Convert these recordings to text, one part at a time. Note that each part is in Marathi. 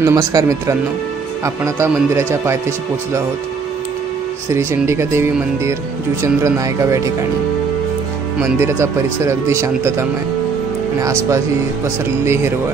नमस्कार मित्रांनो, आपण आता मंदिराच्या पायथ्याशी पोचलो आहोत. श्री चंडिका देवी मंदिर, जुचंद्र नायगाव या ठिकाणी. मंदिराचा परिसर अगदी शांततामय आणि आसपास ही पसरलेली हिरवळ.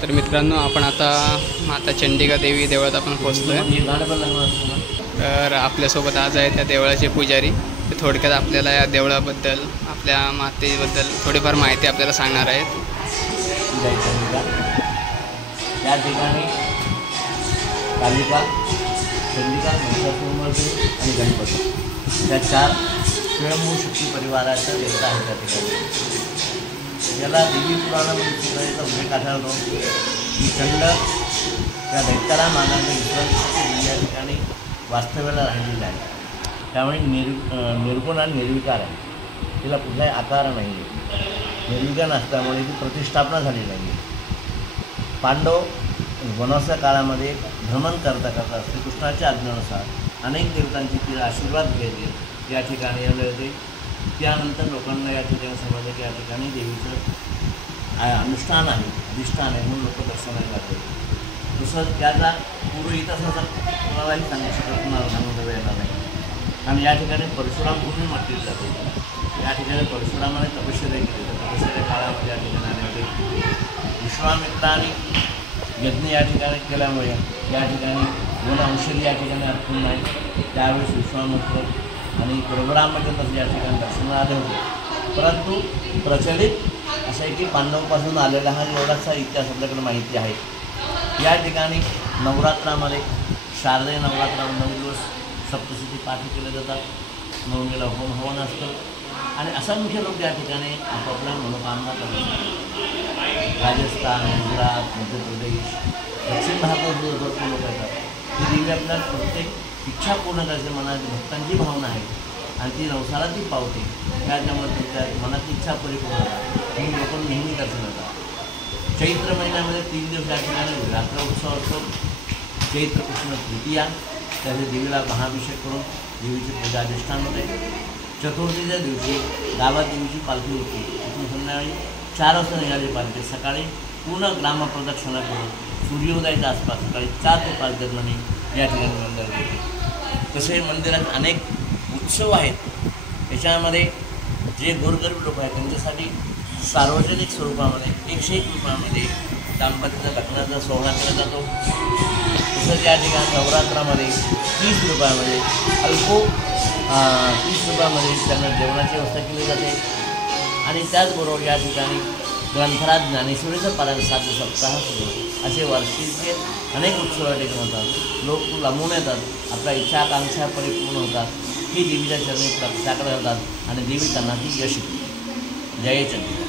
तर मित्रांनो, आपण आता माता चंडिका देवी देवळात आपण पोहोचलो आहे. तर आपल्यासोबत आज आहे त्या देवळाचे पुजारी. ते थोडक्यात आपल्याला या देवळाबद्दल, आपल्या मातेबद्दल थोडीफार माहिती आपल्याला सांगणार आहेत. जय चंडिका. या ठिकाणी कालिका, चंडिका, महिषासुरमर्दिनी आणि गणपती या 4 स्वयंभू शक्ती परिवाराच्या देवता आहेत त्या ठिकाणी. याला देवी पुराणामध्ये सुद्धा उल्लेख आढळतो की चंड या दैत्याला मानणारे विश्वास या ठिकाणी वास्तव्याला राहिलेलं आहे. त्यामुळे निर्गुण आणि निर्विकार आहे. तिला कुठलाही आकार नाही आहे. निर्विकार असल्यामुळे ती प्रतिष्ठापना झाली नाही. पांडव वनवासा काळामध्ये भ्रमण करता करता श्रीकृष्णाच्या आज्ञेनुसार अनेक देवतांची तिला आशीर्वाद घ्यायचे या ठिकाणी आले होते. त्यानंतर लोकांना या ठिकाणी समजलं की या ठिकाणी देवीचं अनुष्ठान आहे, अधिष्ठान आहे, म्हणून लोक दर्शनाला लागले. तसंच त्याचा पूर्व इतिहासाचा कोणालाही सांगू शकत सांगू येणार नाही. आणि या ठिकाणी परशुराम भूमी म्हटली जाते. या ठिकाणी परशुरामाने तपश्चर्या केली. तपश्चर्या काळामध्ये या ठिकाणी आले होते. विश्वामित्राने यज्ञ या ठिकाणी केल्यामुळे या ठिकाणी 2 औषधी या ठिकाणी अर्पण नाही. त्यावेळेस विश्वामित्र आणि परशुरामचंद्र या ठिकाणी दर्शनाला आले होते. परंतु प्रचलित असं आहे की पांडवापासून आलेला हा एवढासा इतिहास आपल्याकडे माहिती आहे. या ठिकाणी नवरात्रामध्ये, शारदीय नवरात्रामध्ये 9 दिवस सप्तशती पाठ केले जातात. 9मीला होम हवन असतं आणि असंख्य लोक या ठिकाणी आपापल्या मनोकामना करतात. राजस्थान, गुजरात, मध्य प्रदेश, दक्षिण भारतातून भरपूर लोक येतात. ही देवी आपल्याला प्रत्येक इच्छा पूर्ण करायची मनात भक्तांची भावना आहे आणि ती नवसाला ती पावते. त्याच्यामुळे तुमच्या मनाची इच्छा परिपूर्ण होतात म्हणून लोक नेहमी दर्शन होतात. चैत्र महिन्यामध्ये 3 दिवस या ठिकाणी रात्र उत्सव असतो. चैत्र कृष्ण तृतीया, त्याचे देवीला महाअभिषेक करून देवीची पूजा अधिष्ठान होते. चतुर्थीच्या दिवशी गावात देवीची पालखी होती. तिथून संध्याकाळी 4 वाजता निघाली पालखी. सकाळी पूर्ण ग्रामप्रदक्षिणा करून सूर्योदयाच्या आसपास सकाळी 4 ते 5 दरम्यान या ठिकाणी मंदिर होते. तसे मंदिरात अनेक उत्सव आहेत. याच्यामध्ये जे गोरगरीब लोक आहेत त्यांच्यासाठी सार्वजनिक स्वरूपामध्ये 101 रुपयामध्ये दाम्पत्य लग्नाचा सोहळा केला जातो. तसंच या ठिकाणी नवरात्रामध्ये 30 रुपयामध्ये 30 रुपयामध्ये त्यांना जेवणाची व्यवस्था केली जाते. आणि त्याचबरोबर या ठिकाणी ग्रंथराज ज्ञानेश्वरीचं पारायण 7 सप्ताह सुरू असे वार्षिक अनेक उत्सव या ठिकाणी होतात. लोक लांबून येतात, आपल्या इच्छा आकांक्षा परिपूर्ण होतात. ही देवीच्या चरणी प्रत्याकडे जातात आणि देवी त्यांना ती यश. जय चंद्र.